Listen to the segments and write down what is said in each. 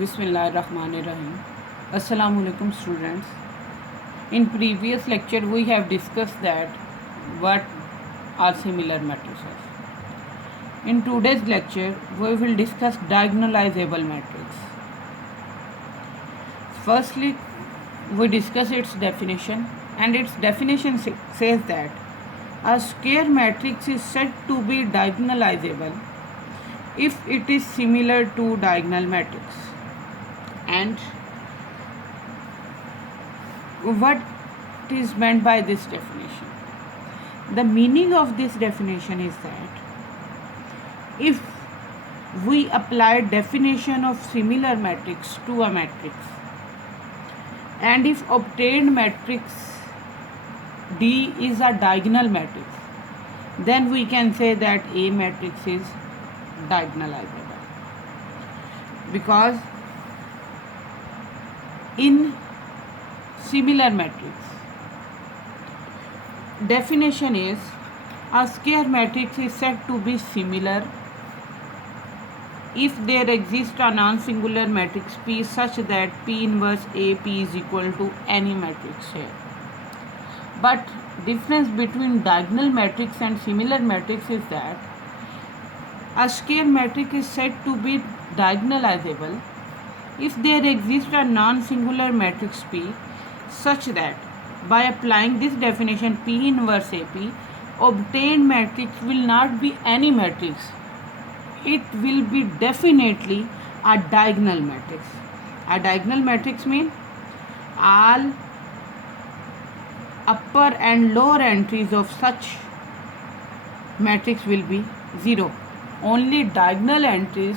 Bismillahirrahmanirrahim. Assalamu alaikum students. In previous lecture we have discussed that what are similar matrices. In today's lecture we will discuss diagonalizable matrix. Firstly we discuss its definition, and its definition says that a square matrix is said to be diagonalizable if it is similar to diagonal matrix. And what is meant by this definition? The meaning of this definition is that if we apply definition of similar matrix to a matrix, and if obtained matrix D is a diagonal matrix, then we can say that A matrix is diagonalizable, because in similar matrix definition is a square matrix is said to be similar if there exists a non-singular matrix P such that P inverse AP is equal to any matrix here. But difference between diagonal matrix and similar matrix is that a square matrix is said to be diagonalizable if there exists a non-singular matrix P such that by applying this definition P inverse AP, obtained matrix will not be any matrix, it will be definitely a diagonal matrix. A diagonal matrix means all upper and lower entries of such matrix will be zero. Only diagonal entries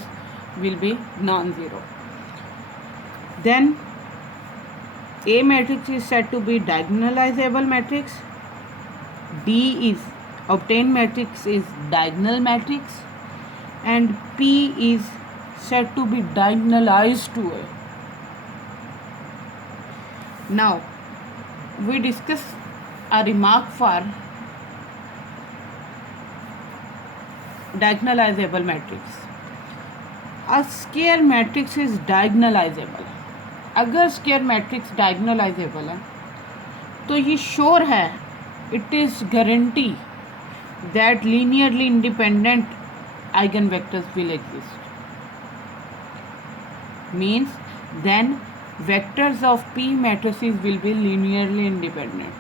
will be non-zero. Then A matrix is said to be diagonalizable matrix. D is obtained matrix is diagonal matrix, and P is said to be diagonalized to A. Now we discuss a remark for diagonalizable matrix. A square matrix is diagonalizable. अगर square matrix diagonalizable है तो ये sure है, it is guarantee that linearly independent eigen vectors will exist. Means then vectors of P matrices will be linearly independent.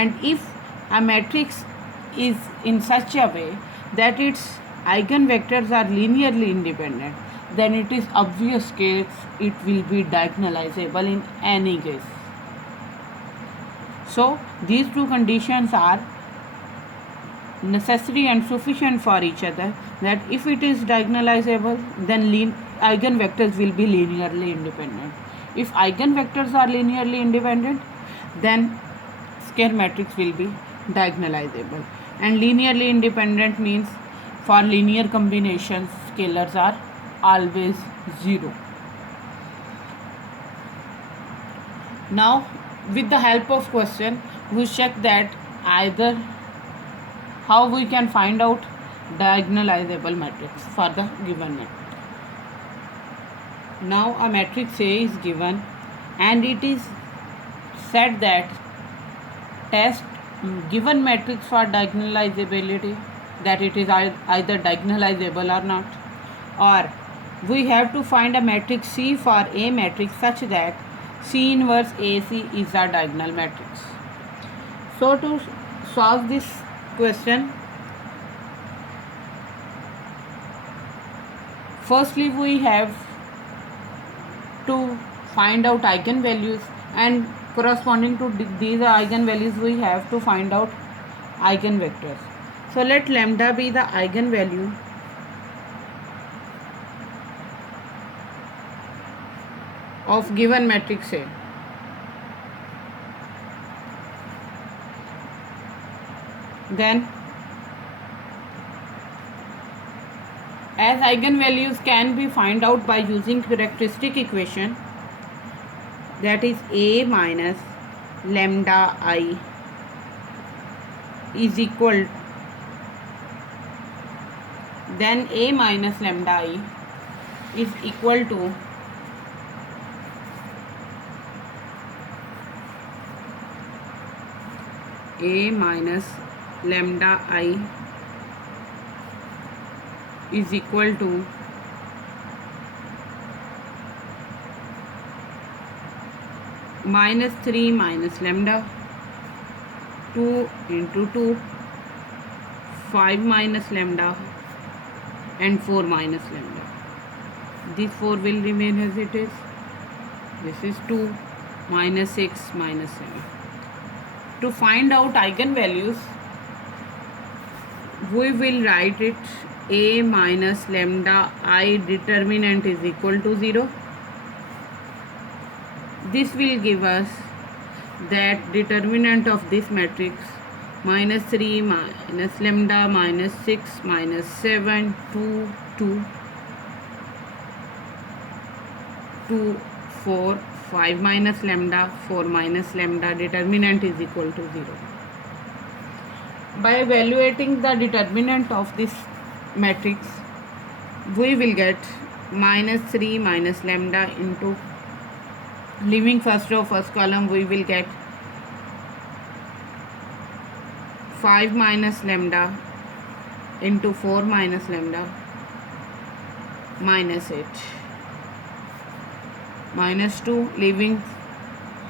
And if a matrix is in such a way that its eigenvectors are linearly independent, then it is obvious case it will be diagonalizable in any case. So these two conditions are necessary and sufficient for each other, that if it is diagonalizable then eigenvectors will be linearly independent. If eigenvectors are linearly independent, then square matrix will be diagonalizable. And linearly independent means for linear combinations scalars are always zero. Now with the help of question we check that either how we can find out diagonalizable matrix for the given matrix. Now a matrix A is given and it is said that test given matrix for diagonalizability, that it is either diagonalizable or not, or we have to find a matrix C for A matrix such that C inverse AC is a diagonal matrix. So to solve this question, firstly we have to find out eigenvalues, and corresponding to these eigenvalues we have to find out eigenvectors. So let lambda be the eigenvalue of given matrix A. Then as eigenvalues can be found out by using characteristic equation, that is A minus lambda I is equal, then A minus lambda I is equal to A minus lambda I is equal to minus 3 minus lambda 2 into 2, 5 minus lambda and 4 minus lambda. This 4 will remain as it is. This is 2 minus 6 minus 7. To find out eigenvalues, we will write it A minus lambda I determinant is equal to 0. This will give us that determinant of this matrix minus 3 minus lambda minus 6 minus 7 2 2 2 4 5 minus lambda 4 minus lambda determinant is equal to 0. By evaluating the determinant of this matrix, we will get minus 3 minus lambda into, leaving first row first column, we will get 5 minus lambda into 4 minus lambda minus 8 minus 2, leaving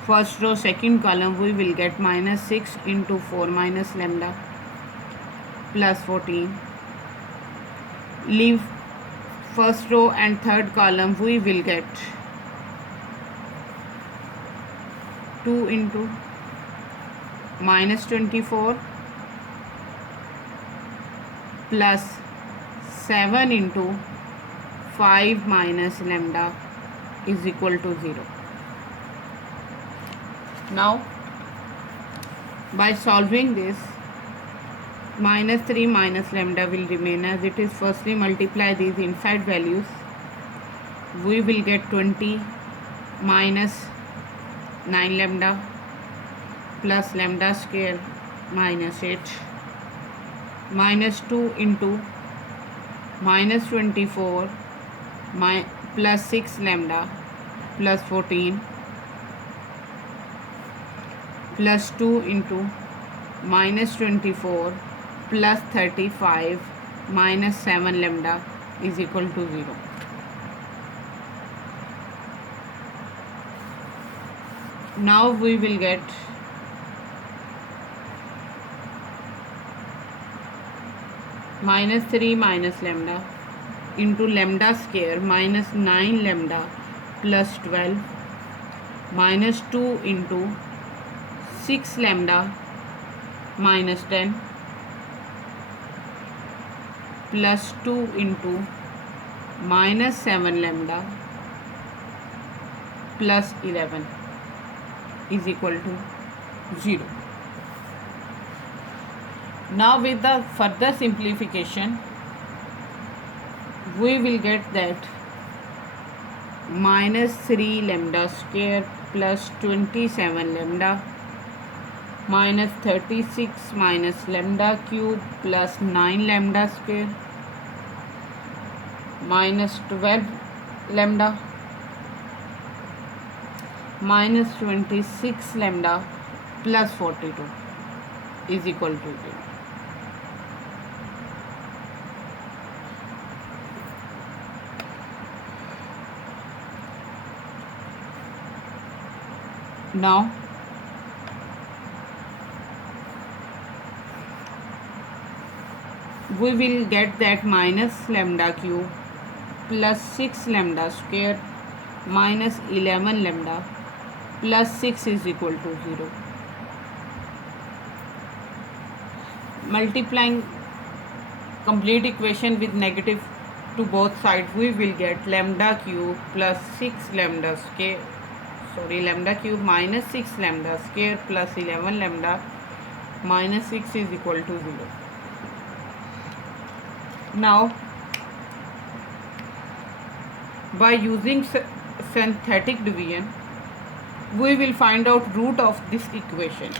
first row second column, we will get minus 6 into 4 minus lambda plus 14. Leave first row and third column, we will get 2 into minus 24 plus 7 into 5 minus lambda is equal to 0. Now, by solving this, minus 3 minus lambda will remain as it is. Firstly, multiply these inside values. We will get 20 minus 9 lambda plus lambda square minus 8 minus 2 into minus 24 plus 6 lambda plus 14 plus 2 into minus 24 plus 35 minus 7 lambda is equal to 0. Now we will get minus 3 minus lambda into lambda square minus 9 lambda plus 12 minus 2 into 6 lambda minus 10 plus 2 into minus 7 lambda plus 11 is equal to 0. Now with the further simplification, we will get that minus 3 lambda square plus 27 lambda minus 36 minus lambda cube plus 9 lambda square minus 12 lambda minus 26 lambda plus 42 is equal to 0. Now we will get that minus lambda cube plus 6 lambda square minus 11 lambda plus 6 is equal to 0. Multiplying complete equation with negative to both sides, we will get lambda cube plus 6 lambda square, lambda cube minus 6 lambda square plus 11 lambda minus 6 is equal to 0. Now, by using synthetic division, we will find out root of this equation.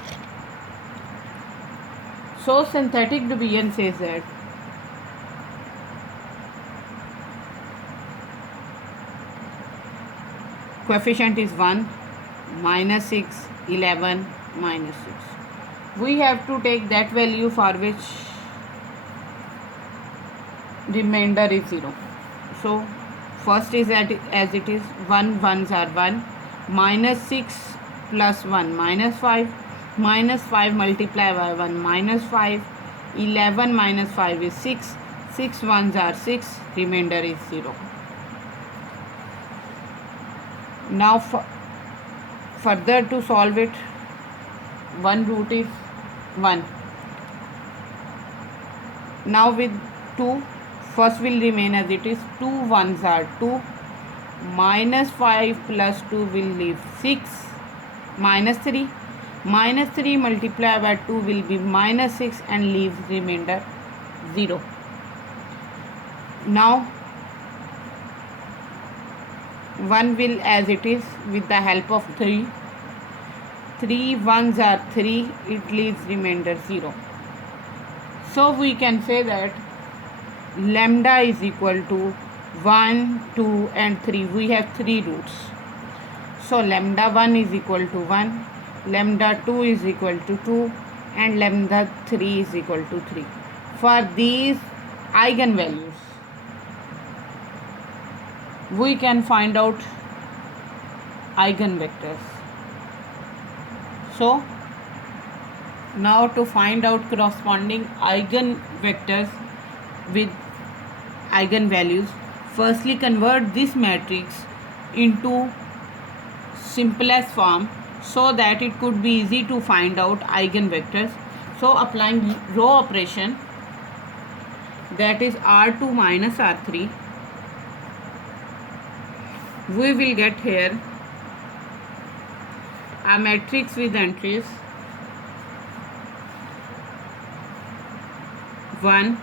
So synthetic division says that coefficient is 1, minus 6, 11, minus 6. we have to take that value for which remainder is 0. So first is as it is, 1 ones are 1, minus 6 plus 1 minus 5, minus 5 multiply by 1 minus 5, 11 minus 5 is 6, 6 ones are 6, remainder is 0. Now further to solve it, one root is 1. Now with 2, first will remain as it is, 2 ones are 2, minus 5 plus 2 will leave 6, minus 3, minus 3 multiplied by 2 will be minus 6 and leaves remainder 0. Now 1 will as it is with the help of 3, 3 ones are 3, it leaves remainder 0. So we can say that lambda is equal to 1, 2 and 3. We have 3 roots. So lambda 1 is equal to 1, lambda 2 is equal to 2 and lambda 3 is equal to 3. For these eigenvalues, we can find out eigenvectors. So now to find out corresponding eigenvectors with eigenvalues, firstly convert this matrix into simplest form so that it could be easy to find out eigenvectors. So applying row operation, that is R2 minus R3, we will get here a matrix with entries 1,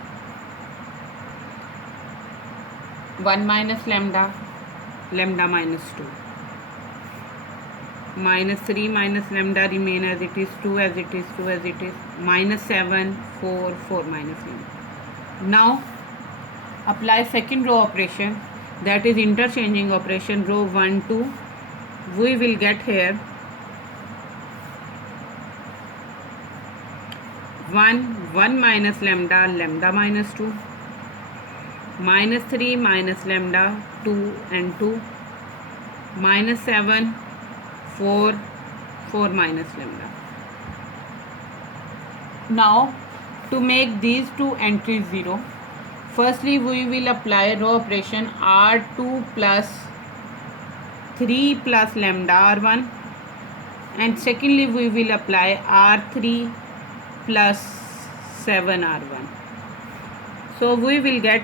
1 minus lambda, lambda minus 2, minus 3 minus lambda remain as it is, 2 as it is, 2 as it is, minus 7, 4, 4 minus lambda. Now apply second row operation, that is interchanging operation, row 1, 2, we will get here 1 minus lambda, lambda minus 2, minus 3 minus lambda, 2 and 2, minus 7, 4, 4 minus lambda. Now to make these two entries 0, firstly we will apply row operation R2 plus 3 plus lambda R1, and secondly we will apply R3 plus 7 R1. So we will get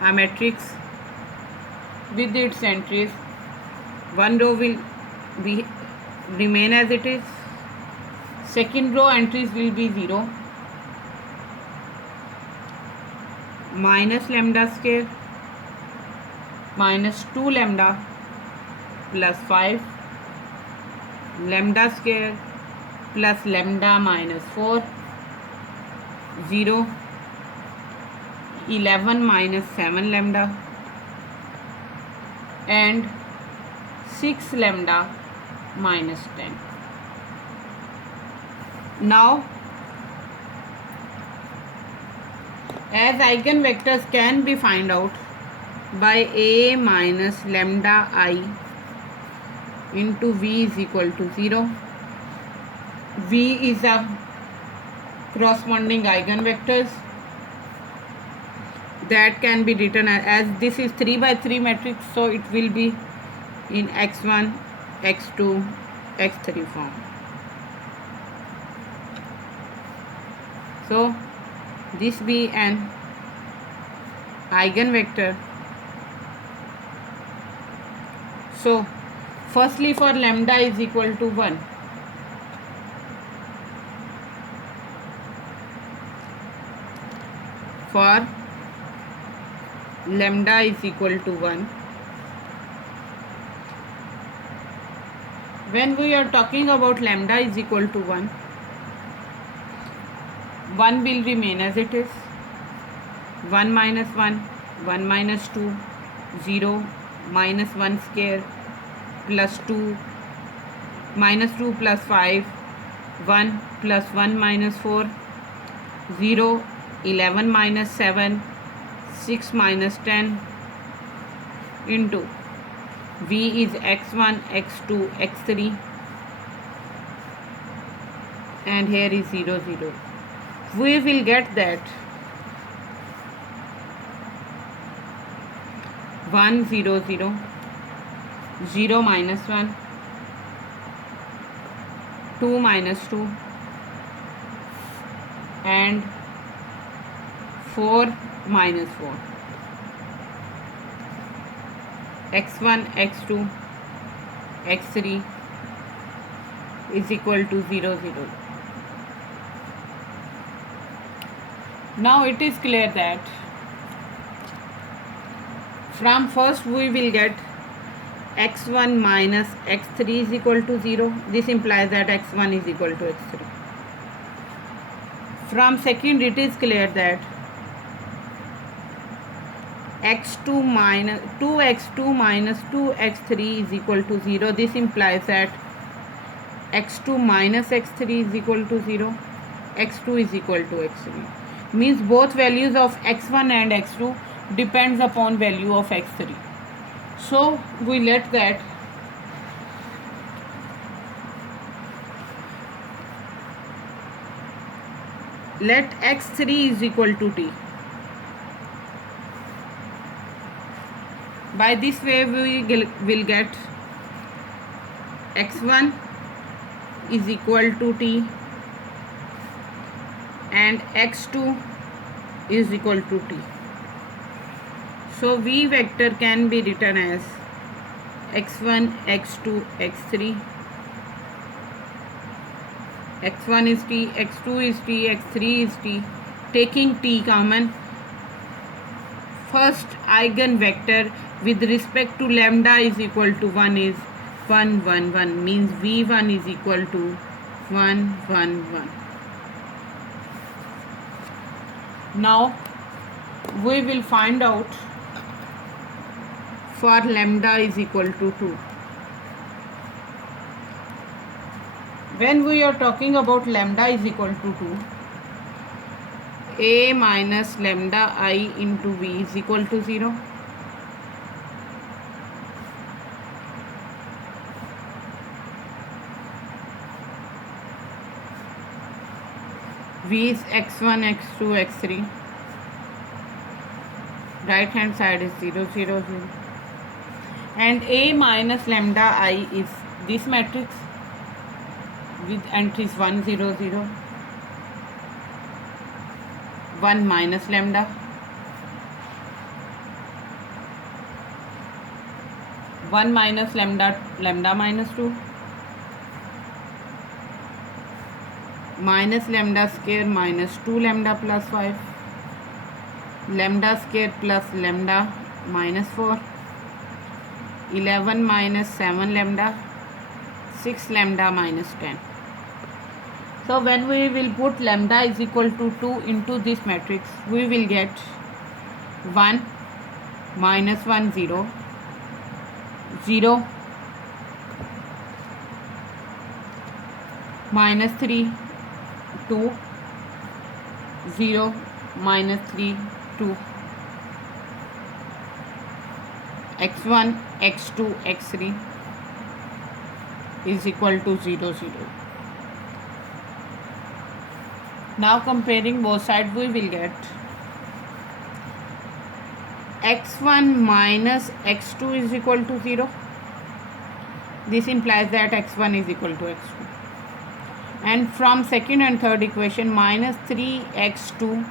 a matrix with its entries. One row will be remain as it is, second row entries will be 0, minus lambda square, minus 2 lambda plus 5, lambda square plus lambda minus 4, 0, 11 minus 7 lambda and 6 lambda minus 10. Now as eigenvectors can be found out by A minus lambda I into V is equal to 0. V is a corresponding eigenvectors that can be written as this is 3 by 3 matrix, so it will be in x1, x2, x3 form. So this be an eigenvector. So firstly for lambda is equal to 1, for lambda is equal to 1, when we are talking about lambda is equal to 1, 1 will remain as it is, 1 minus 1, 1 minus 2, 0, minus 1 square plus 2, minus 2 plus 5, 1 plus 1 minus 4, 0, 11 minus 7, 6 minus 10 into v is x1, x2, x3, and here is 0, 0. We will get that 1, 0, 0, 0 minus 1, 2 minus 2, and 4 minus 4. x1, x2, x3 is equal to 0, 0. Now it is clear that from first we will get x1 minus x3 is equal to 0. This implies that x1 is equal to x3. From second it is clear that x2 minus 2x2 minus 2x3 is equal to 0. This implies that x2 minus x3 is equal to 0. x2 is equal to x3. Means both values of x1 and x2 depends upon value of x3. So we let that let x3 is equal to t. By this way we will get x1 is equal to t and x2 is equal to t. So v vector can be written as x1, x2, x3. x1 is t, x2 is t, x3 is t. Taking t common, first eigenvector with respect to lambda is equal to 1 is 1, 1, 1. Means v1 is equal to 1, 1, 1. Now we will find out for lambda is equal to 2. When we are talking about lambda is equal to 2, a minus lambda I into v is equal to 0. V is x1, x2, x3. Right hand side is 0, 0, 0. And A minus lambda I is this matrix with entries 1, 0, 0. 1 minus lambda. 1 minus lambda, lambda minus 2. Minus lambda square minus 2 lambda plus 5. Lambda square plus lambda minus 4. 11 minus 7 lambda. 6 lambda minus 10. So when we will put lambda is equal to 2 into this matrix, we will get 1 minus 1 0 0 minus 3 2 0 minus 3 2 x1 x2 x3 is equal to 0 0. Now comparing both sides, we will get x1 minus x2 is equal to 0. This implies that x1 is equal to x2. And from second and third equation, minus 3x2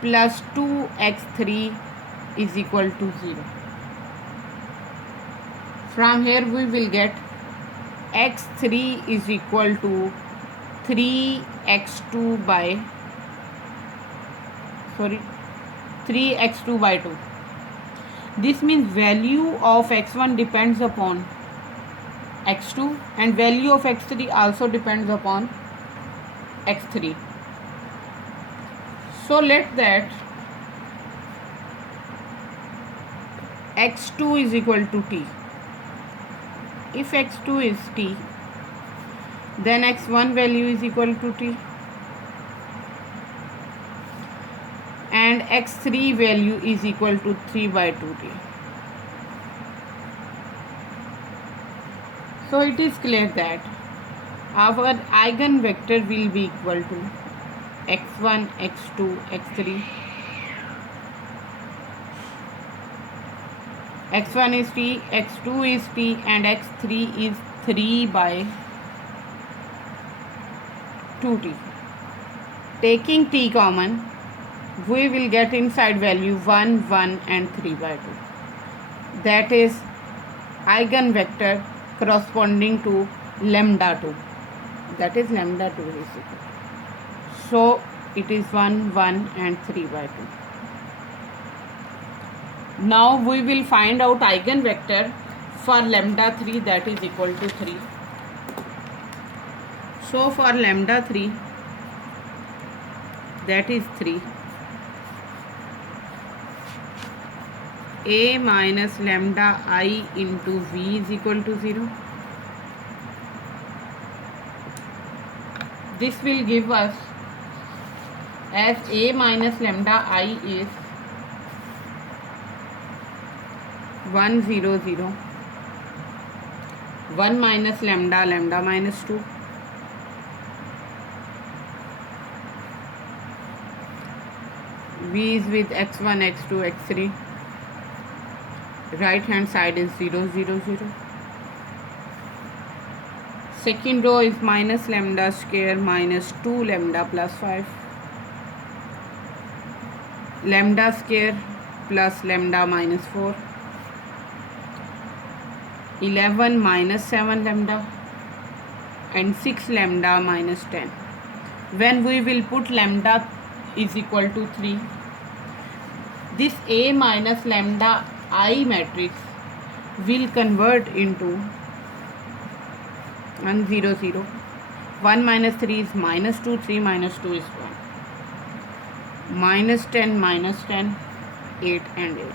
plus 2x3 is equal to 0. From here we will get x3 is equal to 3x2 by 2. This means value of x1 depends upon x2 and value of x3 also depends upon x3. So let that x2 is equal to t. If x2 is t, then x1 value is equal to t, and x3 value is equal to 3 by 2t. So it is clear that our eigenvector will be equal to x1, x2, x3. x1 is t, x2 is t, and x3 is 3 by 2t. Taking t common, we will get inside value 1, 1 and 3 by 2. That is eigenvector corresponding to lambda 2. That is lambda 2 is equal. So it is 1, 1 and 3 by 2. Now we will find out eigenvector for lambda 3, that is equal to 3. So for lambda 3, that is 3, a minus lambda I into v is equal to 0. This will give us, as a minus lambda I is 1, 0, 0, 1 minus lambda, lambda minus 2, v is with x1, x2, x3, right hand side is 0, 0, 0. Second row is minus lambda square minus 2 lambda plus 5, lambda square plus lambda minus 4, 11 minus 7 lambda, and 6 lambda minus 10. When we will put lambda is equal to 3, this A minus lambda I matrix will convert into 1, 0, 0. 1 minus 3 is minus 2, 3 minus 2 is 1. Minus 10, minus 10, 8 and 8.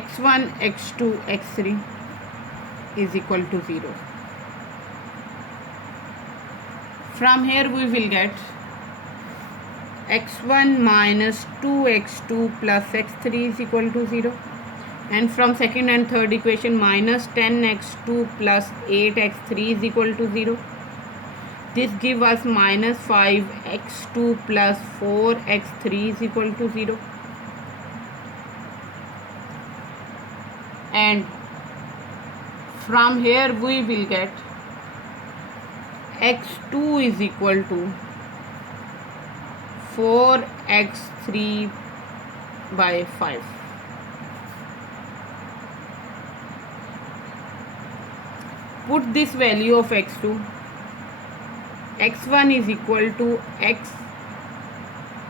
x1, x2, x3 is equal to 0. From here we will get x1 minus 2x2 plus x3 is equal to 0. And from second and third equation, minus 10x2 plus 8x3 is equal to 0. This gives us minus 5x2 plus 4x3 is equal to 0. And from here we will get x2 is equal to 4x3 by 5. Put this value of x2. x1 is equal to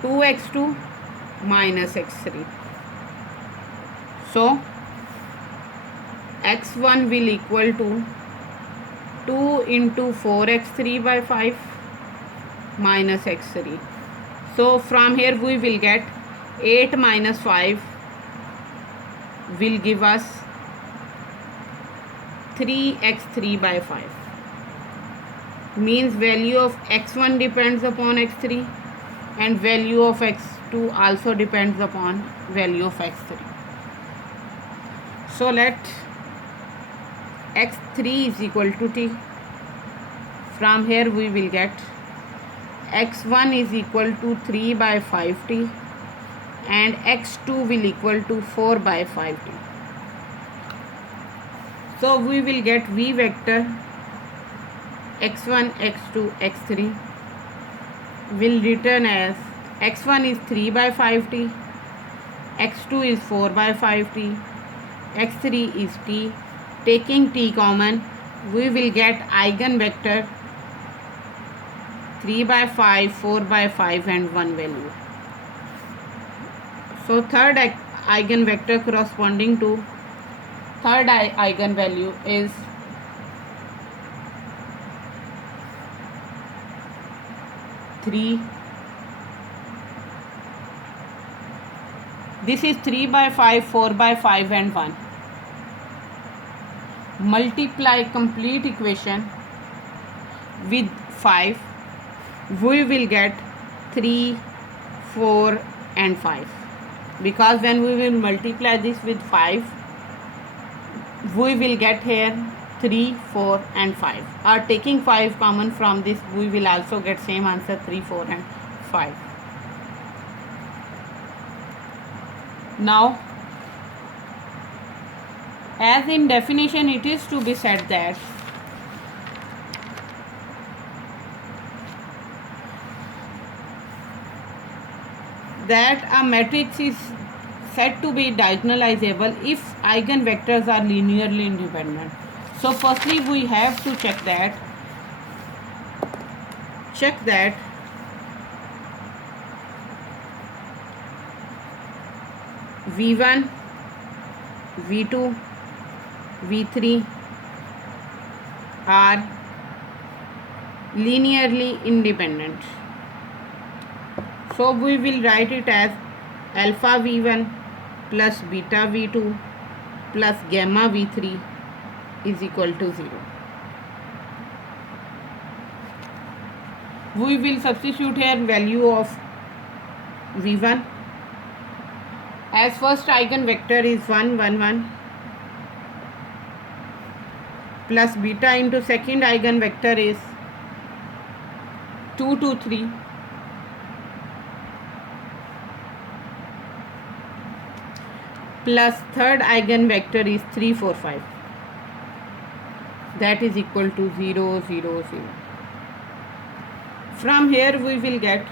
2x2 minus x3. So x1 will equal to 2 into 4x3 by 5 minus x3. So from here we will get 8 minus 5 will give us 3x3 by 5. Means value of x1 depends upon x3 and value of x2 also depends upon value of x3. So let x3 is equal to t. From here we will get x1 is equal to 3 by 5t and x2 will equal to 4 by 5t. So we will get v vector x1, x2, x3 will return as x1 is 3 by 5t, x2 is 4 by 5t, x3 is t. Taking t common, we will get eigenvector 3 by 5, 4 by 5 and 1 value. So third eigenvector corresponding to third eigenvalue is 3. This is 3 by 5, 4 by 5 and 1. multiply complete equation with 5, we will get 3, 4 and 5, because when we will multiply this with 5, we will get here 3, 4 and 5, or taking 5 common from this, we will also get same answer 3, 4 and 5. Now, as in definition, it is to be said that a matrix is said to be diagonalizable if eigenvectors are linearly independent. So firstly we have to check that V1, V2, V3 are linearly independent. So we will write it as alpha V1 plus beta V2 plus gamma V3 is equal to 0. We will substitute here value of V1 as first eigenvector is 1, 1, 1 plus beta into second eigenvector is 2, 2, 3 plus third eigenvector is 3, 4, 5, that is equal to 0, 0, 0. From here we will get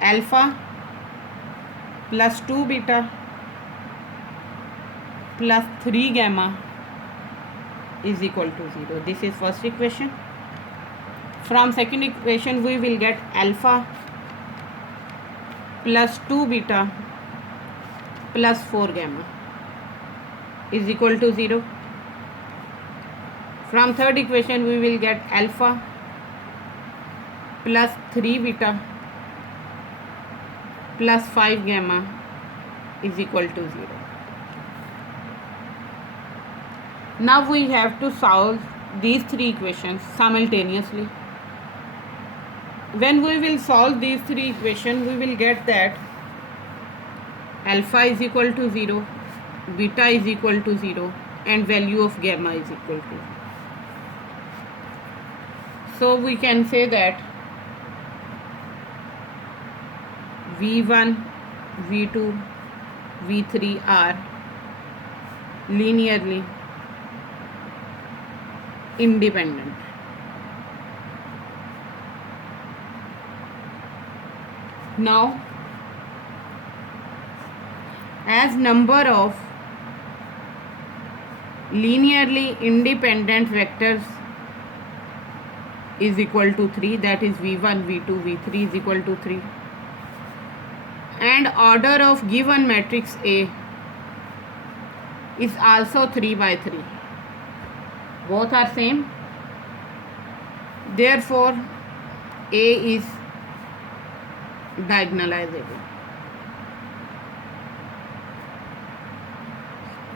alpha plus 2 beta plus 3 gamma is equal to 0. This is first equation. From second equation we will get alpha plus 2 beta plus 4 gamma is equal to 0. From third equation we will get alpha plus 3 beta plus 5 gamma is equal to 0. Now we have to solve these three equations simultaneously. When we will solve these three equations, we will get that alpha is equal to 0, beta is equal to 0 and value of gamma is equal to 0. So we can say that V1, V2, V3 are linearly independent. Now, as number of linearly independent vectors is equal to 3, that is V1, V2, V3 is equal to 3, and order of given matrix A is also 3 by 3. Both are same. Therefore, A is diagonalizable.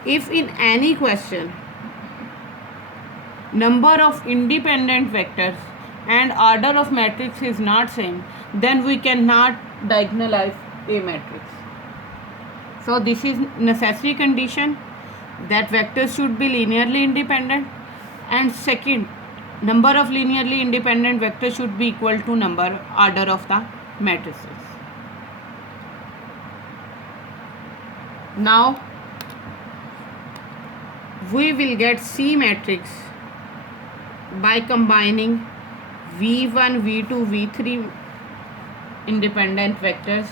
If in any question number of independent vectors and order of matrix is not same, then we cannot diagonalize a matrix. So this is necessary condition that vectors should be linearly independent, and second, number of linearly independent vectors should be equal to order of the matrices. Now we will get C matrix by combining V1, V2, V3 independent vectors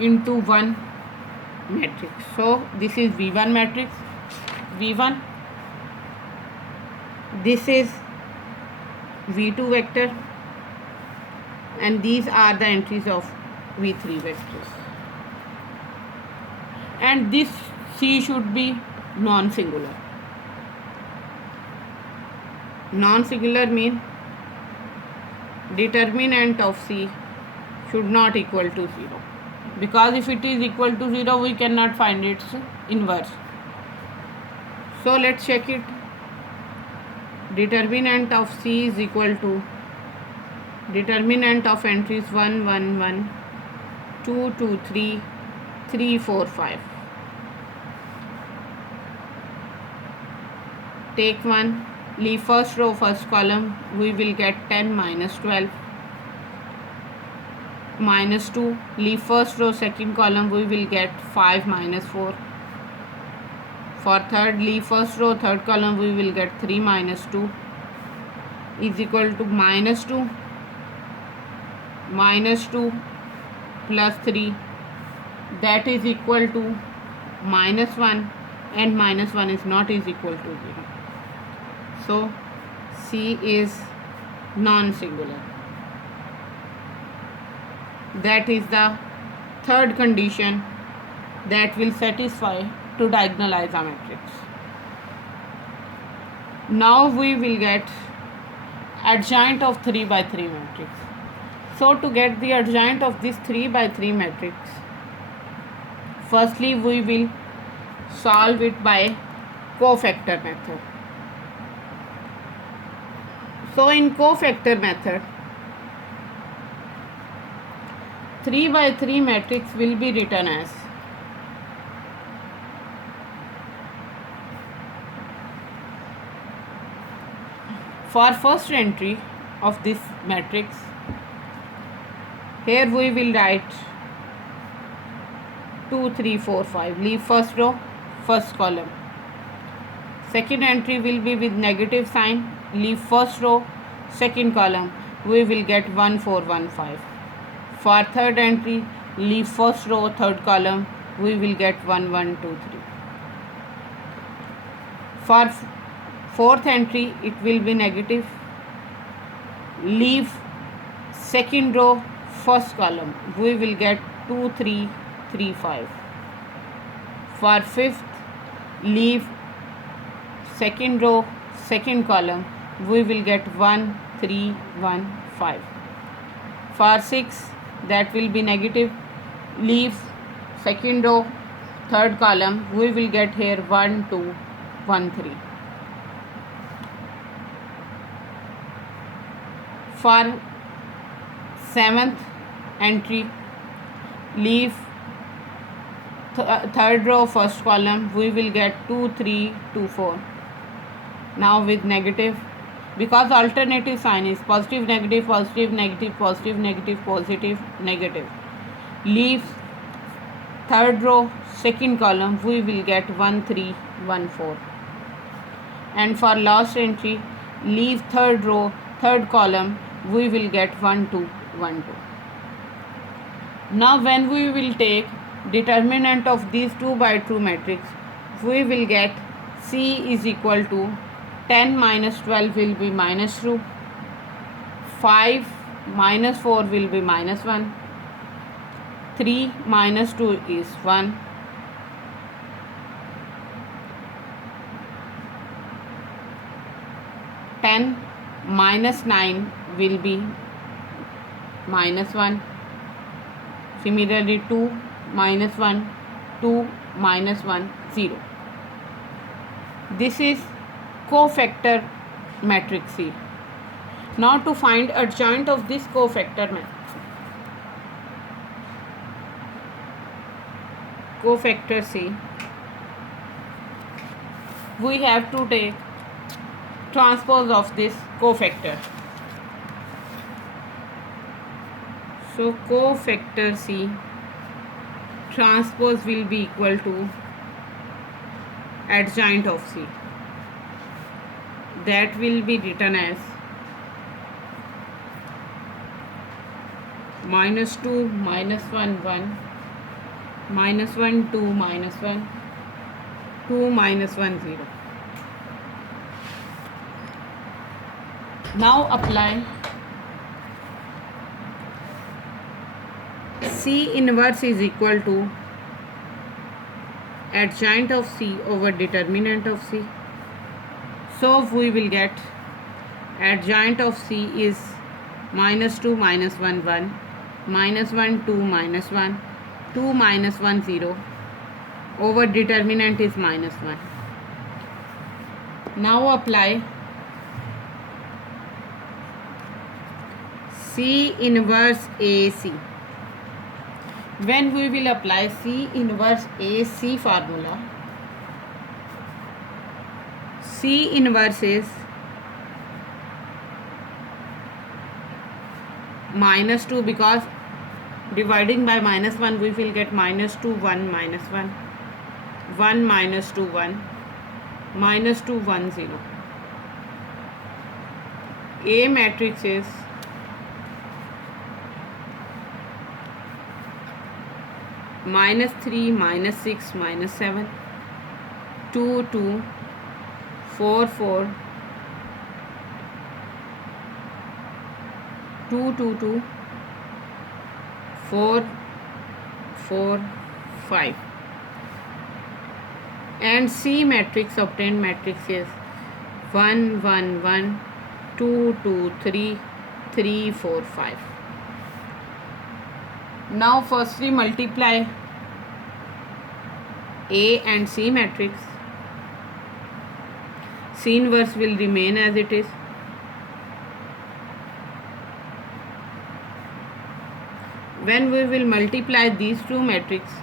into one matrix. So this is V1 matrix, V1, this is V2 vector, and these are the entries of V3 vectors, and this C should be non-singular. Non-singular mean determinant of C should not equal to 0, because if it is equal to 0 we cannot find its inverse. So let's check it. Determinant of C is equal to determinant of entries 1 1 1, 2 2 3, 3 4 5. Take 1, leave first row first column, we will get 10 minus 12. Minus 2, leave first row second column, we will get 5 minus 4. For third, leave first row third column, we will get 3 minus 2 is equal to minus 2 plus 3, that is equal to minus 1, and minus 1 is not is equal to 0. So C is non-singular. That is the third condition that will satisfy to diagonalize a matrix. Now we will get adjoint of 3 by 3 matrix. So to get the adjoint of this 3 by 3 matrix, firstly we will solve it by cofactor method. So in cofactor method, 3 by 3 matrix will be written as for first entry of this matrix, here we will write 2 3 4 5, leave first row first column. Second entry will be with negative sign, leave first row second column, we will get 1 4 1 5. For third entry, leave first row third column, we will get 1 1 2 3. For fourth entry, it will be negative, leave second row first column, we will get 2 3 3 5. For fifth, leave second row second column, we will get 1 3 1 5. For sixth, that will be negative, leave second row third column, we will get here 1 2 1 3. For seventh entry, leave third row first column, we will get 2 3 2 4. Now with negative, because alternative sign is positive negative positive negative positive negative positive negative, leave third row second column, we will get 1 3 1 4. And for last entry, leave third row third column, we will get 1 2 1 2. Now when we will take determinant of these 2 by 2 matrix, we will get C is equal to 10 minus 12 will be minus 2, 5 minus 4 will be minus 1, 3 minus 2 is 1, 10 minus 9 will be minus 1, similarly 2 minus 1, 2 minus 1, 0. This is cofactor matrix C. Now to find adjoint of this cofactor matrix, cofactor C, we have to take transpose of this cofactor. So cofactor C transpose will be equal to adjoint of C. That will be written as minus 2 minus 1 1, minus 1 2 minus 1, 2 minus 1 0. Now apply C inverse is equal to adjoint of C over determinant of C. So we will get adjoint of C is minus 2 minus 1 1, minus 1 2 minus 1, 2 minus 1 0, over determinant is minus 1. Now apply C inverse AC. When we will apply C inverse AC formula, C inverse is -2, because dividing by -1 we will get -2 1 -1 1 -2 1 -2 1 0. A matrix is -3 -6 -7 2 2 4 4 2 2 2 4 4 5. And C matrix, obtained matrix is 1 1 1 2 2 3 3 4 5. Now firstly multiply A and C matrix. C inverse will remain as it is. When we will multiply these two matrices,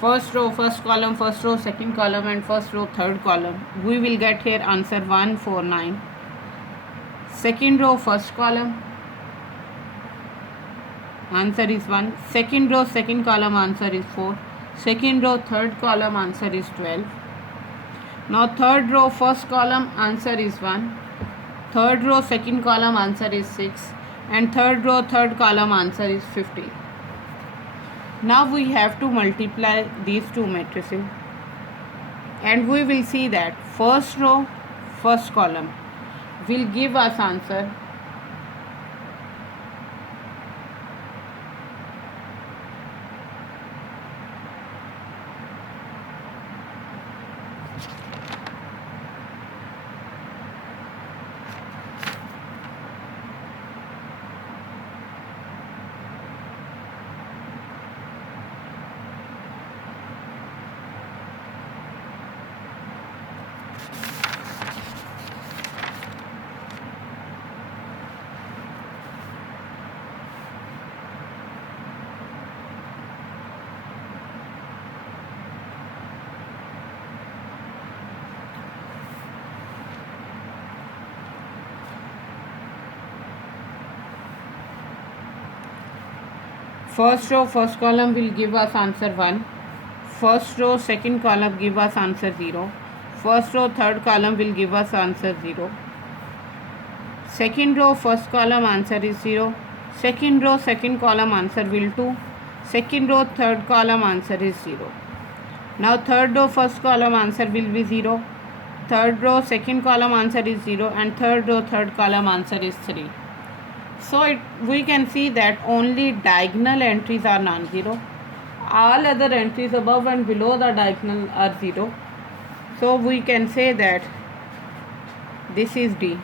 first row first column, first row second column, and first row third column, we will get here answer 1 4 9. Second row first column, answer is 1. Second row second column, answer is 4. Second row third column, answer is 12. Now third row first column, answer is 1. Third row second column, answer is 6. And third row third column, answer is 15. Now we have to multiply these two matrices, and we will see that first row first column will give us answer first row first column will give us answer 1. First row second column give us answer 0. First row third column will give us answer 0. Second row first column answer is 0. Second row second column answer will 2. Second row third column answer is 0. Now third row first column answer will be 0. Third row second column answer is 0, and third row third column answer is 3. So we can see that only diagonal entries are non-zero. All other entries above and below the diagonal are 0. So we can say that this is D.